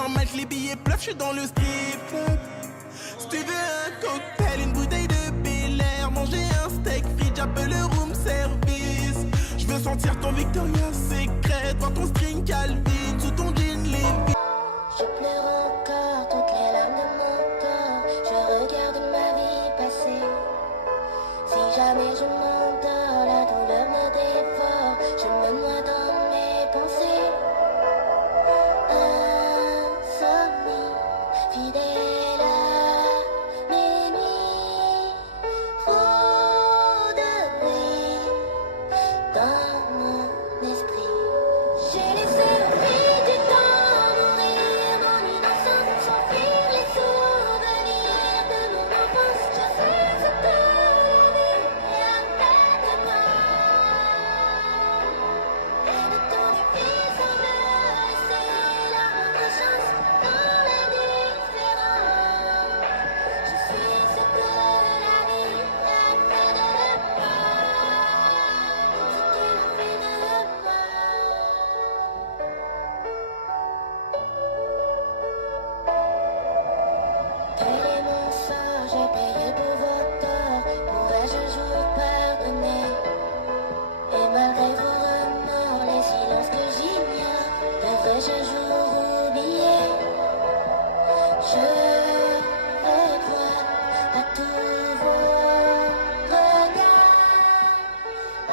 Normal que les billets pleuvent, je suis dans le strip. Si tu veux un cocktail, une bouteille de Bel Air, manger un steak frites, j'appelle le room service. Je veux sentir ton Victoria's Secret, voir ton string Calvin sous ton jean Levi's. Je pleure encore toutes les larmes de mon corps. Je regarde ma vie passer. Si jamais je m'endors, la douleur me dévore. Je me noie dans mes pensées. Insomnie, fidèle à mes nuits. Trop de bruit dans mon esprit. J'ai laissé le fil du temps mourir mon innocence, s'enfuir les souvenirs de mon enfance. Je sais ce que la vie est après de moi. Et de ton défi semble laisser la moindre chance dans l'indifférence. Je suis ce que la vie a fait de moi. Ce qu'elle a fait de moi. Quel est mon sort, j'ai payé pour vos torts. Pourrais-je un jour pardonner? Et malgré vos remords, les silences que j'ignore, devrais-je un jour oublier? Je vois à tous vos regards, à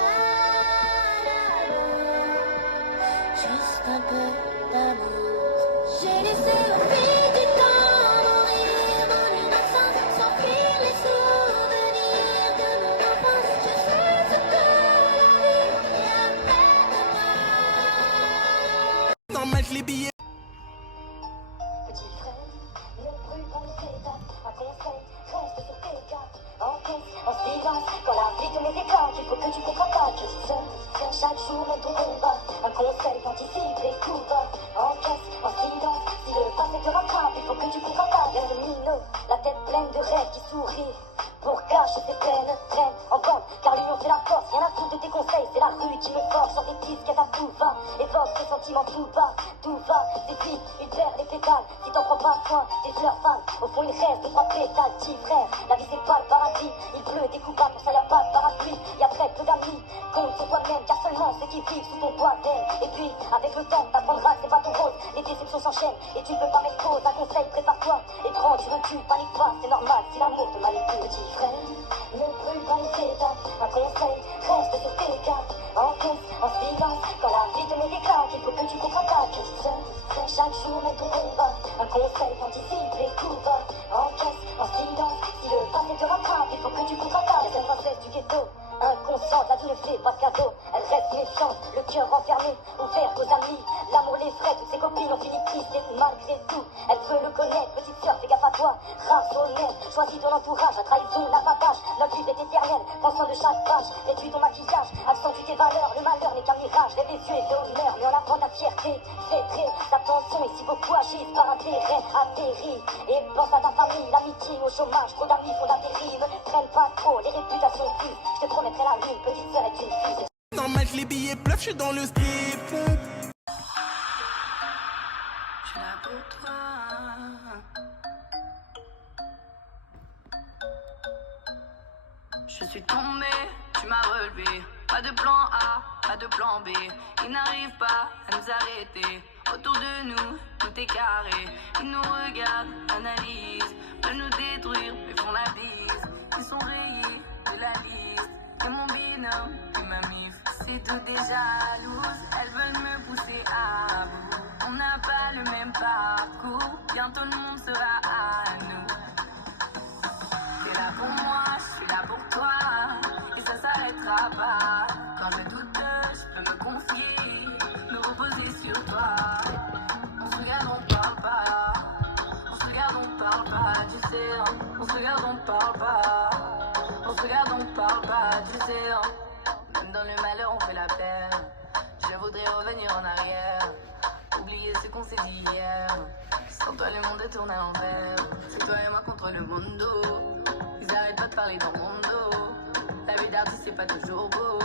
l'amour, juste un peu d'amour. J'ai laissé au fil du temps mourir mon innocence, s'enfuir les souvenirs de mon enfance. Je sais ce que la vie est après de moi. Normal que les billets. Petit frère, ne brûle pas les étapes. Un conseil, reste sur tes gardes. Encaisse en silence quand la vie te met des claques. Il faut que tu contre-attaques. Seul, chaque jour mène ton combat. Un conseil, anticipe les coups bas. Encaisse en silence si le passé te rattrape. Il faut que tu contre-attaques. Reste minot, la tête pleine de rêves qui sourient. Pour cacher ses peines, traîne en bande, car l'union fait la force. Rien à foutre de tes conseils, c'est la rue qui me force. Sur tes disques, à tout va, évoque tes sentiments tout bas. Tout va, c'est vite, il perd les pétales. Si t'en prends pas soin, tes fleurs fanes. Au fond, il reste 2-3 pétales, petit frère. La vie, c'est pas le paradis. Il pleut des coups bas, pour ça y a pas de parapluie. Y a très peu d'amis, compte sur toi-même, car seulement ceux qui vivent sous ton toit t'aiment. Et puis, avec le temps, t'apprendras que c'est pas ton rôle. Les déceptions s'enchaînent, et tu ne peux pas mettre pause. Un conseil, prépare-toi, et prends du recul, panique pas, c'est normal si l'amour te manipule. Petit frère, ne brûle pas les étapes. Un conseil, reste sur tes gardes. Encaisse en silence quand la vie te met des claques. Il faut que tu contre-attaques. Seul, chaque jour mène ton combat. Un conseil, anticipe les coups bas. Encaisse en silence si le passé te rattrape. Il faut que tu contre-attaques. Cette princesse du ghetto, inconsciente, la vie ne fait pas de cadeau. Elle reste méfiante, le cœur renfermé, ouvert aux amis. L'amour l'effraie, toutes ses copines ont fini tristes et malgré tout, elle veut le connaître. Petite sœur, fais gaffe à toi, rare honnête. Choisis ton entourage, la trahison, l'avantage. Notre vie est éternelle, prends soin de chaque page. Réduis ton maquillage, accentue tes valeurs. Le malheur n'est qu'un mirage, rêve des yeux et de l'honneur. Mais en avant ta fierté, fais très attention. Et si beaucoup agissent par intérêt, atterris. Et pense à ta famille, l'amitié au chômage. Trop d'amis font la dérive, prennent pas trop, les réputations fusent. Je te promettrai la lune, petite sœur est une fille. Normal que les billets pleuvent, je suis dans le strip. Je suis là pour toi. Je suis tombée, tu m'as relevé. Pas de plan A, pas de plan B. Ils n'arrivent pas à nous arrêter. Autour de nous, tout est carré. Ils nous regardent, analysent, veulent nous détruire, mais font la bise. Ils sont rayés de la liste. Et mon binôme et ma mif, c'est tout des jalouses. Elles veulent me pousser à bout. On n'a pas le même parcours. Bientôt le monde sera à nous. T'es là pour moi, je suis là pour toi. Et ça s'arrêtera pas. Quand je doute, je peux me confier, me reposer sur toi. On se regarde, on parle pas. On se regarde, on parle pas, tu sais. On se regarde, on parle pas. On se regarde, on parle pas, tu sais. Même dans le malheur, on fait la peine. Je voudrais revenir en arrière. Oublier ce qu'on s'est dit hier. Sans toi, le monde tourne à l'envers. C'est toi et moi contre le monde. Ils arrêtent pas de parler dans mon dos. La vie d'artiste, c'est pas toujours beau.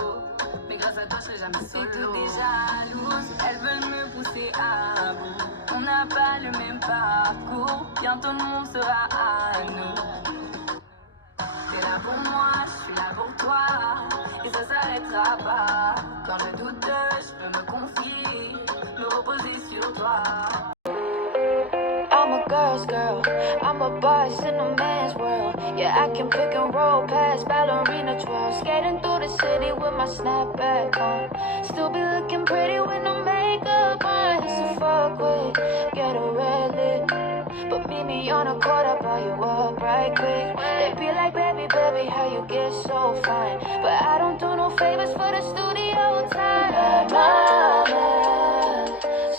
Mais grâce à toi, je serai jamais solo. C'est tout des jalouses, elles veulent me pousser à bout. On n'a pas le même parcours, bientôt le monde sera à nous. T'es là pour moi, je suis là pour toi, et ça s'arrêtera pas. Quand je doute, je peux me confier, me reposer sur toi. I'm a girl's girl, I'm a boss in a man's world. Yeah, I can pick and roll past ballerina twirls. Skating through the city with my snapback on. Still be looking pretty with no makeup on. It's a fuck with, get a red lip. But meet me on a court, I'll buy you up right quick. They be like, baby, baby, how you get so fine? But I don't do no favors for the studio time. My man,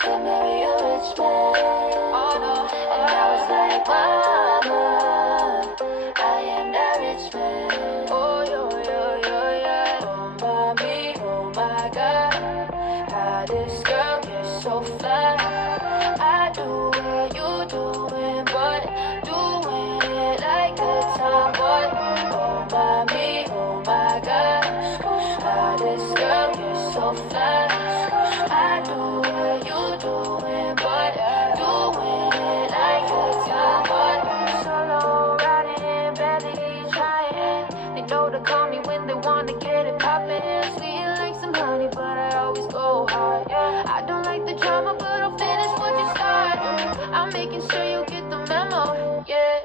so marry a rich man. Oh no, and I was like, mama, I am that rich man. Oh, yo, yo, yo, yeah. Oh, mommy, oh my God, how this girl gets so fly. I do what you doing, but doing it like a tomboy. Oh, mommy, oh my God, how this girl gets so fly. I do what you doing, but doing it like a tomboy. Solo riding, barely trying. They know to call me when they wanna get it poppin'. Sweet like some honey, but I always go hard. I don't like the drama, but I'll finish what you start. I'm making sure you get the memo, yeah.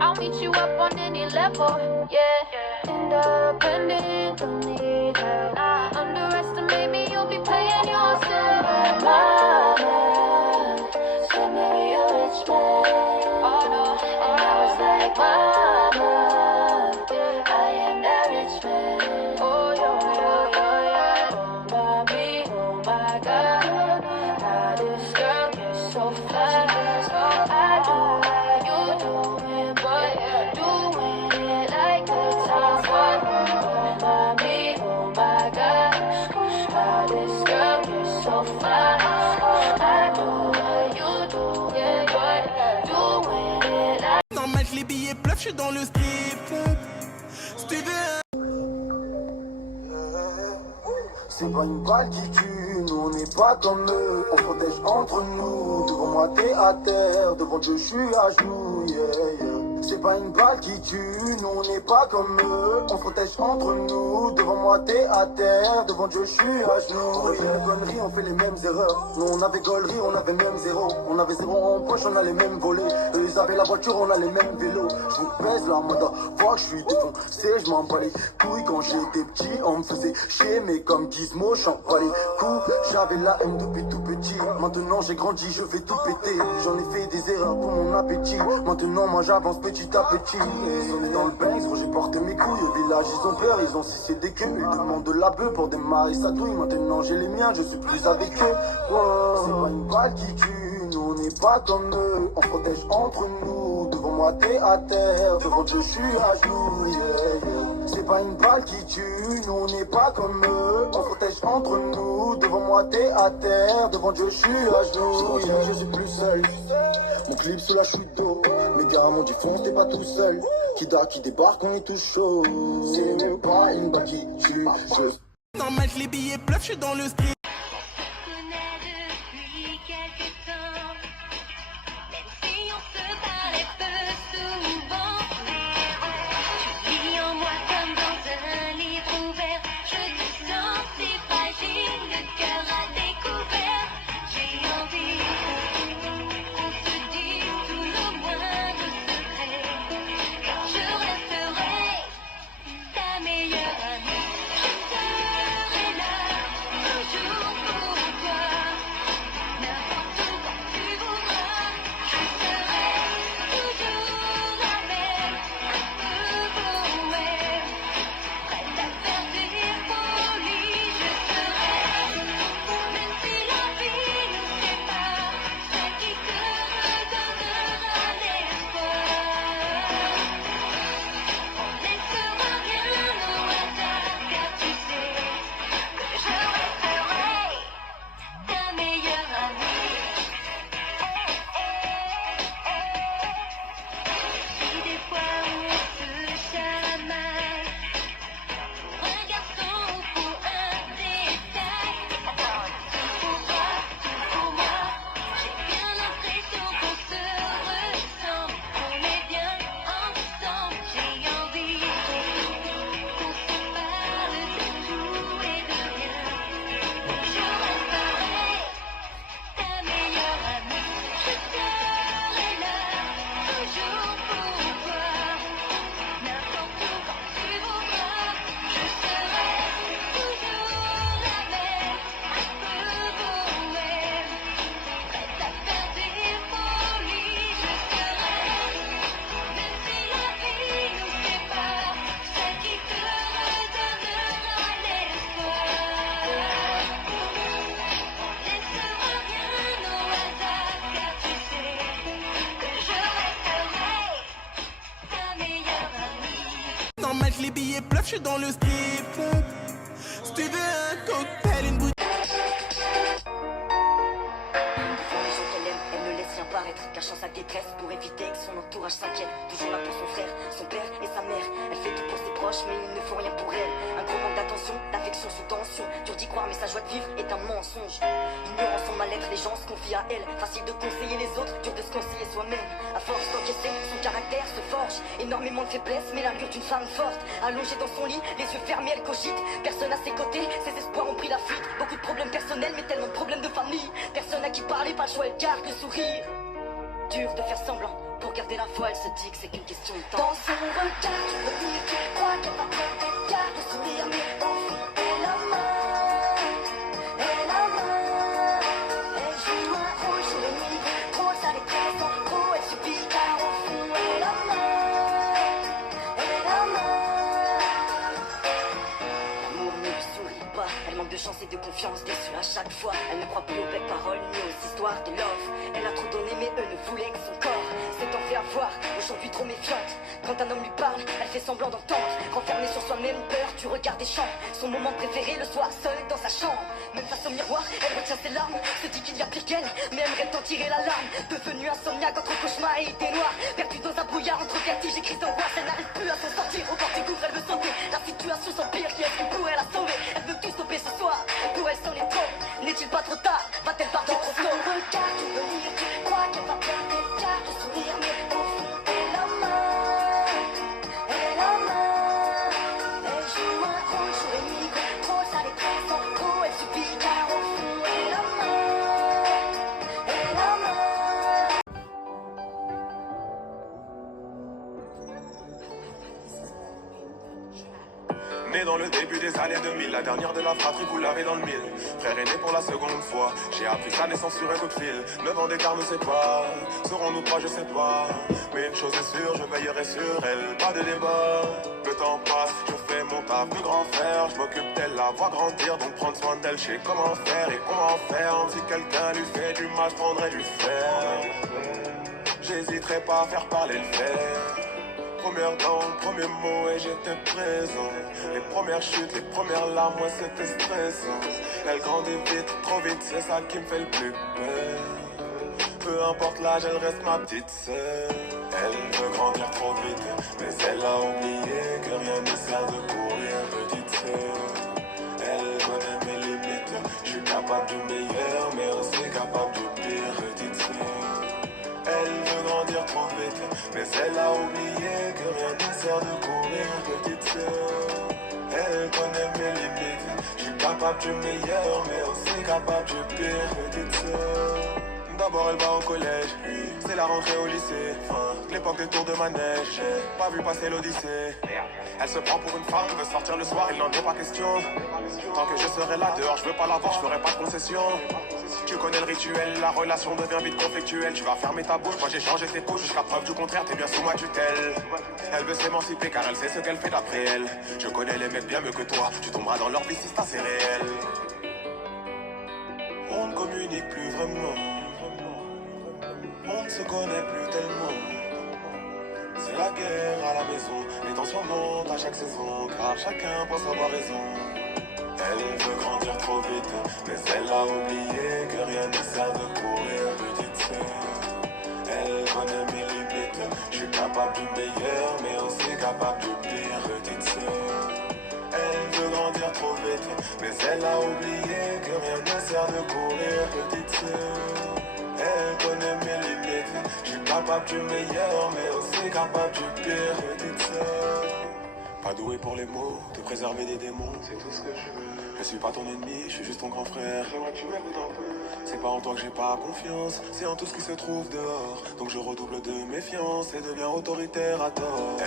I'll meet you up on any level, yeah. Independent, don't need help. Underestimate me, you'll be playing yourself. Mama, so marry a rich man. Oh no, and I was like, mama, I am that rich man. Oh yo, yo, yo, yeah. Oh mommy, oh my God, how this girl gets so fly. I do what you doing, but doing it like a tomboy. Oh mommy, oh my God, how this girl gets so fly. I do what you doing, but doing it like. Dans match, les billets pleuvent, je suis dans le strip. Si tu veux. C'est pas une balle qui tue, nous on n'est pas comme eux. On protège entre nous, devant moi t'es à terre, devant Dieu je suis à genoux, yeah, yeah. C'est pas une balle qui tue, nous on n'est pas comme eux. On protège entre nous, devant moi t'es à terre, devant Dieu je suis à genoux. On fait les conneries, on fait les mêmes erreurs. Nous on avait gaulerie, on avait même zéro. On avait zéro en poche, on a les mêmes volets. Eux ils avaient la voiture, on a les mêmes vélos. Je vous pèse la mode, vois que je suis défoncé, je m'en bats les couilles. Quand j'étais petit, on me faisait chier, mais comme Gizmo, j'en bats les coups. J'avais la haine depuis tout petit. Maintenant j'ai grandi, je vais tout péter. J'en ai fait des erreurs pour mon appétit. Maintenant moi j'avance petit à petit. Et on est dans le Banks, j'ai porté mes couilles. Au village ils ont peur, ils ont cessé des queues. Ils demandent de la bœuf pour démarrer sa douille. Maintenant j'ai les miens, je suis plus avec eux. Wow. C'est pas une balle qui tue, nous on n'est pas comme eux. On protège entre nous, devant moi t'es à terre, devant Dieu je suis à genoux, yeah, yeah. C'est pas une balle qui tue, nous on n'est pas comme eux. On protège entre nous, devant moi t'es à terre, devant Dieu je suis à genoux, yeah. Je suis plus seul, mon clip sous la chute d'eau. Mes gars m'ont dit fonce, t'es pas tout seul. Qui débarque, on est tout chaud. C'est même pas une balle qui tue. Dans match, les billets pleuvent, je suis dans le strip. connais depuis quelque temps. Même si on se parlait peu souvent. Tu vis en moi comme dans un livre ouvert. Je te sens si fragile, le cœur à découvert. J'ai envie qu'on se dise tout le moindre secret. Car je resterai ta meilleure amie. Je serai là toujours. les billets pleuvent, je suis dans le strip club. Si tu veux un cocktail, une bouteille. Les gens qu'elle aime, elle ne laisse rien paraître, cachant sa détresse pour éviter que son entourage s'inquiète. Toujours là pour son frère, son père et sa mère. Elle fait tout pour ses proches, mais ils ne font rien pour elle. Un gros manque d'attention, d'affection sous tension. Dur d'y croire, mais sa joie de vivre est un mensonge. Ignorant son mal-être, les gens se confient à elle. Facile de conseiller les autres, dur de se conseiller soi-même. À force d'encaisser, son caractère se forge. Énormément de faiblesse, mais l'allure d'une femme forte. Allongée dans son lit, les yeux fermés, elle cogite. Personne à ses côtés, ses espoirs ont pris la fuite. Beaucoup de problèmes personnels, mais tellement de problèmes de famille. Personne à qui parler, pas le choix, elle garde le sourire. Dur de faire semblant, pour garder la foi, elle se dit que c'est qu'une question de temps. Dans son regard, tu peux dire qu'elle croit qu'elle va prendre des garde de sourire, mais au fond, elle a main. Elle a main. Elle joue un rôle sur le nuit, trop ça les presse en trop, elle subit car au fond, elle a main. Elle a main. L'amour ne lui sourit pas, elle manque de chance et de confiance, déçue à chaque fois. Elle ne croit plus aux belles paroles ni aux histoires de love. Elle a trop donné mais eux ne voulaient que son corps. S'est en fait avoir, aujourd'hui trop méfiante. Quand un homme lui parle, elle fait semblant d'entendre. Renfermée sur soi-même, peur du regard des champs. Son moment préféré, le soir, seule dans sa chambre. Même face au miroir, elle retient ses larmes. Se dit qu'il y a pire qu'elle, mais aimerait en tirer l'alarme. Devenue insomniaque entre cauchemar et idées noires. Perdue dans un brouillard entre vertige et crise d'angoisse. Elle n'arrive plus à s'en sortir, au bord du gouffre, elle veut sauter. La situation s'empire, qui est-ce qui pourrait la sauver? Elle veut tout stopper ce soir, pour elle c'en est trop. N'est-il pas trop tard? Va-t-elle partir trop tôt? Dans son regard, tu peux lire, tu crois qu'elle va prendre des cartes de sourire, mais au fond, elle a main. Elle a main. Elle joue un rôle sur les nuits, contrôle sa détresse en trop. Elle subit car au fond, elle a main. Elle a main. Né dans le début des années 2000, la dernière de la fratrie, vous l'avez dans le mille. Frère est né pour la seconde fois, j'ai appris sa naissance sur un coup de fil. 9 ans d'écart ne sait pas, serons-nous trois, je sais pas. Mais une chose est sûre, je veillerai sur elle, pas de débat. Le temps passe, je fais mon taf de grand frère. Je m'occupe d'elle, la voir grandir, donc prendre soin d'elle, je sais comment faire et comment faire. Si quelqu'un lui fait du mal, je prendrai du fer. J'hésiterai pas à faire parler le fer. Première dent, premier mot et j'étais présent. Les premières chutes, les premières larmes, ouais c'était stressant. Elle grandit vite, trop vite, c'est ça qui me fait le plus peur. Peu importe l'âge, elle reste ma petite sœur. Elle veut grandir trop vite, mais elle a oublié que rien ne sert de courir, petite sœur. Elle connaît mes limites, je suis capable du meilleur, mais aussi capable du pire, petite sœur. Elle veut grandir trop vite, mais elle a oublié que rien ne sert de courir, petite sœur. Elle connaît mes limites, je suis capable du meilleur, mais aussi capable du pire, petite sœur. D'abord elle va au collège, puis c'est la rentrée au lycée. L'époque des tours de manège, j'ai pas vu passer l'Odyssée. Elle se prend pour une femme, veut sortir le soir, il n'en est pas question. Tant que je serai là dehors, je veux pas la voir, je ferai pas de concession. Tu connais le rituel, la relation devient vite conflictuelle. Tu vas fermer ta bouche, moi j'ai changé tes couches. Jusqu'à preuve du contraire, t'es bien sous ma tutelle. Elle veut s'émanciper car elle sait ce qu'elle fait d'après elle. Je connais les mecs bien mieux que toi, tu tomberas dans leur vie si c'est assez réel. On ne communique plus vraiment, on ne se connaît plus tellement. C'est la guerre à la maison, les tensions montent à chaque saison, car chacun pense avoir raison. Elle veut grandir trop vite, mais elle a oublié que rien ne sert de courir, petite sœur. Elle connaît mes limites, je suis capable du meilleur, mais aussi capable du pire, petite sœur. Elle veut grandir trop vite, mais elle a oublié que rien ne sert de courir, petite sœur. Elle connaît mes limites, je suis capable du meilleur, mais aussi capable du pire, petite sœur. Pas doué pour les mots, te préserver des démons, c'est tout ce que je veux. Je suis pas ton ennemi, je suis juste ton grand frère. J'aimerais que tu m'écoutes un peu. C'est pas en toi que j'ai pas confiance, c'est en tout ce qui se trouve dehors. Donc je redouble de méfiance et deviens autoritaire à tort.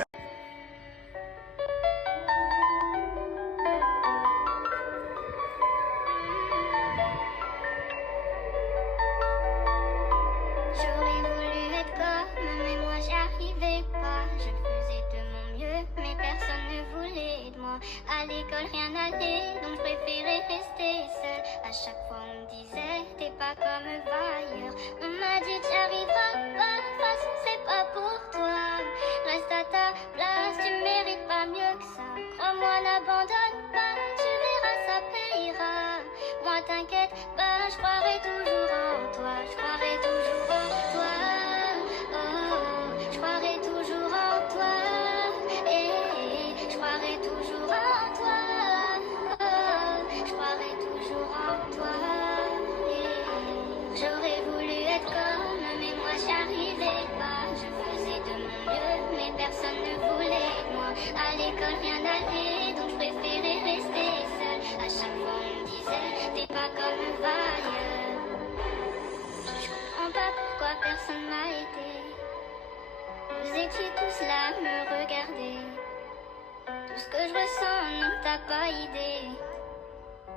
J'aurais voulu être comme, mais moi j'y arrivais pas. Je faisais de mon mieux, mais personne ne voulait de moi. À l'école rien n'allait, donc je préférais rester seule. À chaque fois on me disait, t'es pas comme ailleurs. On m'a dit t'y arriveras pas, de toute façon c'est pas pour toi. Reste à ta place, tu mérites pas mieux que ça. l'école vient d'aller, donc je préférais rester seule. À chaque fois on me disait, t'es pas comme un vailleur. Je comprends pas pourquoi personne m'a aidé. Vous étiez tous là à me regarder. Tout ce que je ressens, non t'as pas idée.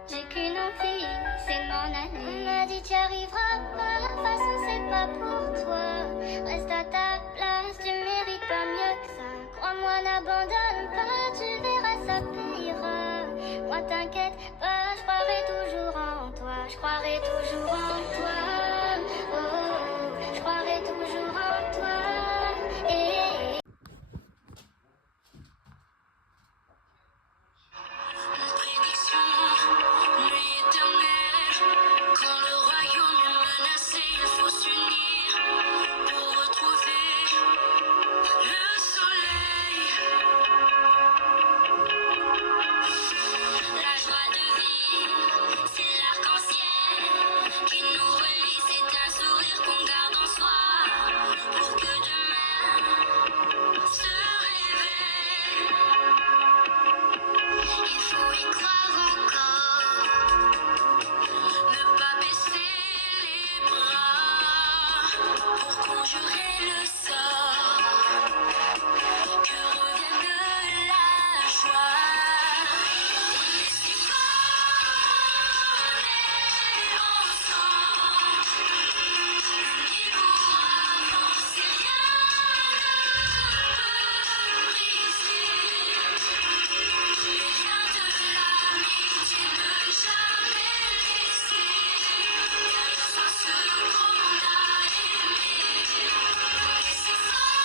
J'ai qu'une envie, c'est de m'en aller. On m'a dit t'y arriveras pas, de toute façon c'est pas pour toi. Reste à ta place, tu mérites pas mieux que ça. Crois-moi, n'abandonne pas, tu verras ça payera. Moi t'inquiète pas, je croirai toujours en toi. Je croirai toujours en toi. Oh, oh, oh, je croirai toujours en toi. Eh. Prédiction, nuit éternelle. Quand le royaume est menacé, il faut s'unir pour retrouver le soleil. La joie de vivre, c'est l'arc-en-ciel qui nous relie. C'est un sourire qu'on garde en soi pour que demain se réveille. Il faut y croire encore, ne pas baisser les bras pour conjurer le sort, que revienne la joie. On est si forts ensemble, unis pour avancer, rien ne peut briser. Les liens de l'amitié ne jamais laisser derrière soi ce qu'on a aimé. On est si forts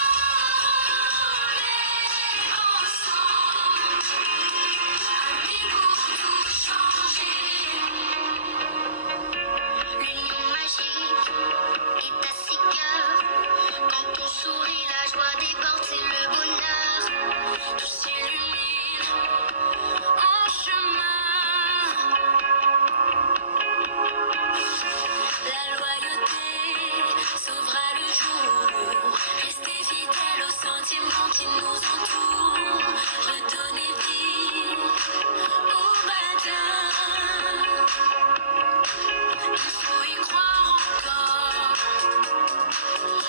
ensemble, amis pour tout changer. L'union magique est à 6 cœurs. Quand on sourit, la joie déborde, c'est le bonheur. Tout s'illumine en chemin. La loyauté sauvera le jour. Rester fidèle aux sentiments qui nous entourent. Redonner vie au matin. Il faut y croire encore.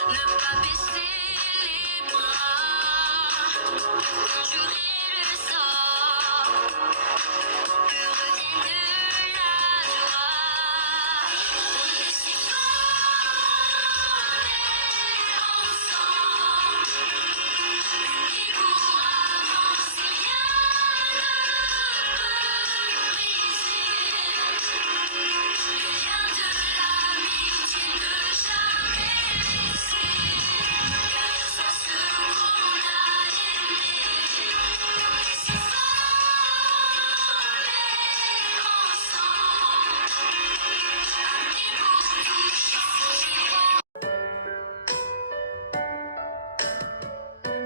Ne pas baisser les bras. Conjurer le sort. Que revienne la joie. On est si forts ensemble, unis pour avancer, rien ne peut briser. Les liens de l'amitié ne jamais laisser derrière soi ce qu'on a aimé. On est si forts ensemble, amis pour tout changer.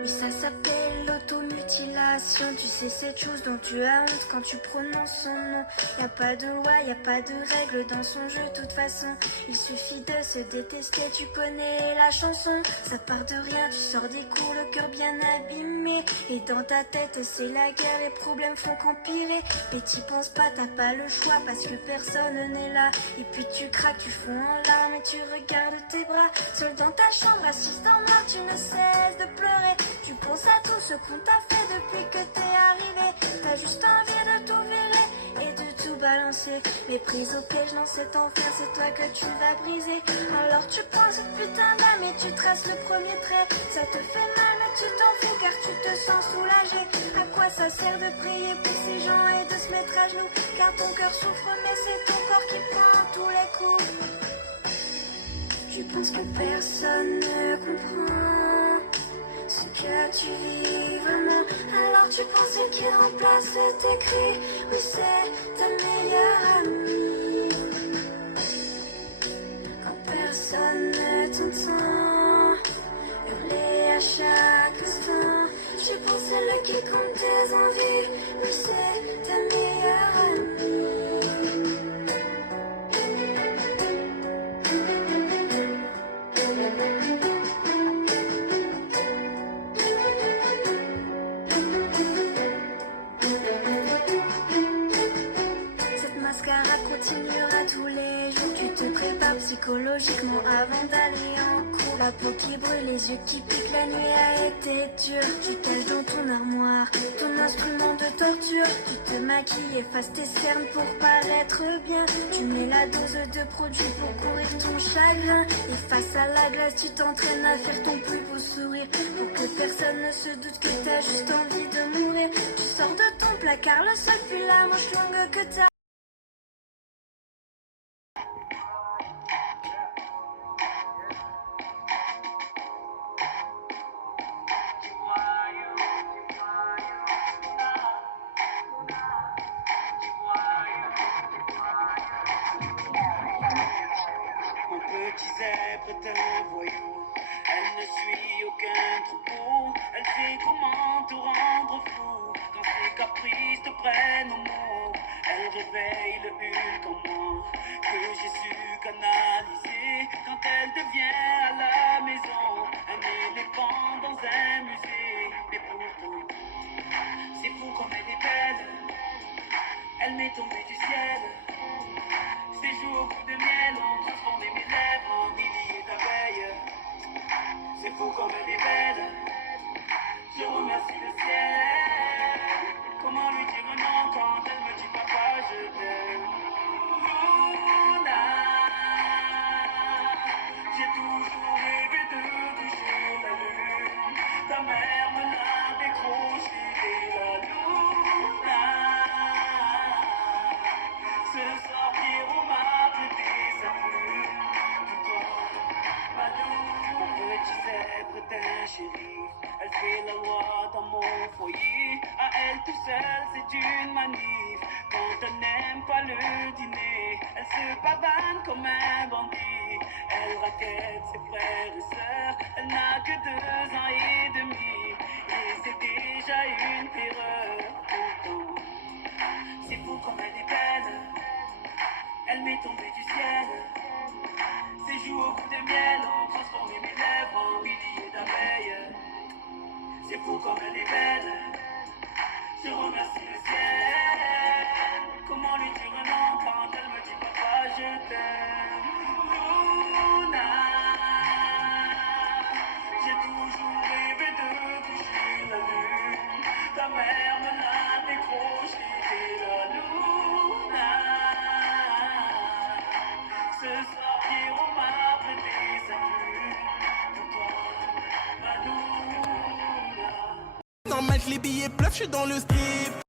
Oui, ça s'appelle l'automutilation. Tu sais, cette chose dont tu as honte quand tu prononces son nom. Y a pas de loi, y a pas de règle dans son jeu. De toute façon, il suffit de se détester. Tu connais la chanson, ça part de rien. Tu sors des cours, le cœur bien abîmé. Et dans ta tête, c'est la guerre. Les problèmes font qu'empirer. Mais t'y penses pas, t'as pas le choix parce que personne n'est là. Et puis tu craques, tu fonds en larmes et tu regardes tes bras. Seul dans ta chambre, assise en noir, tu ne cesses de pleurer. Tu penses à tout ce qu'on t'a fait depuis que t'es arrivé. T'as juste envie de tout virer et de tout balancer. Mais prise au piège dans cet enfer, c'est toi que tu vas briser. Alors tu prends cette putain d'âme et tu traces le premier trait. Ça te fait mal mais tu t'en fous car tu te sens soulagé. À quoi ça sert de prier pour ces gens et de se mettre à genoux? Car ton cœur souffre mais c'est ton corps qui prend tous les coups. Tu penses que personne ne comprend ce que tu vis vraiment. Alors tu penses qu'il remplace cet écrit. Oui, c'est ta meilleure amie. Quand personne ne t'entend hurler à chaque instant, tu penses celle qui compte tes envies. Oui, c'est ta meilleure amie. psychologiquement avant d'aller en cours. La peau qui brûle, les yeux qui piquent, la nuit a été dure. Tu caches dans ton armoire ton instrument de torture. Tu te maquilles, effaces tes cernes pour paraître bien. Tu mets la dose de produit pour courir ton chagrin. Et face à la glace, tu t'entraînes à faire ton plus beau sourire. Pour que personne ne se doute que t'as juste envie de mourir. Tu sors de ton placard, le sol puis la manche longue que t'as. Mon petit zèbre est un voyou. Elle ne suit aucun troupeau. Elle sait comment te rendre fou. Quand ses caprices te prennent au mot, elle réveille le Hulk en moi que j'ai su canaliser. Quand elle devient à la maison un éléphant dans un musée. Mais pourtant, c'est fou comme elle est belle. Elle m'est tombée du ciel. Ces jours de miel ont transformé mes lèvres en milliers d'abeilles. C'est fou comme elle est belle. Je remercie le ciel. Comment lui dire non quand elle me dit papa je t'aime. Luna, j'ai toujours rêvé de toucher la lune. Ta mère me l'a décroché la Luna. Ce soir Pierrot m'a prêté sa plume. Pour toi, Malou, mon petit zèbre est un shérif. Elle fait la loi dans mon foyer. À elle tout seule, c'est une manif. Quand elle n'aime pas le dîner, elle se pavane comme un bandit. Elle raquette ses frères et sœurs. Elle n'a que 2 ans et demi. Et c'est déjà une terreur. Pourtant, c'est fou comme elle est belle. Elle m'est tombée du ciel. Ses joues au bout de miel ont transformé mes lèvres en milliers d'abeilles. C'est fou comme elle est belle. Je remercie le ciel. Comment lui dire non quand elle me dit papa je t'aime. Luna, j'ai toujours rêvé de toucher la lune. Ta mère me l'a décroché la Luna. Ce soir Pierrot m'a prêté sa plume. Pour toi, ma Luna. Normal que les billets pleuvent, je suis dans le strip.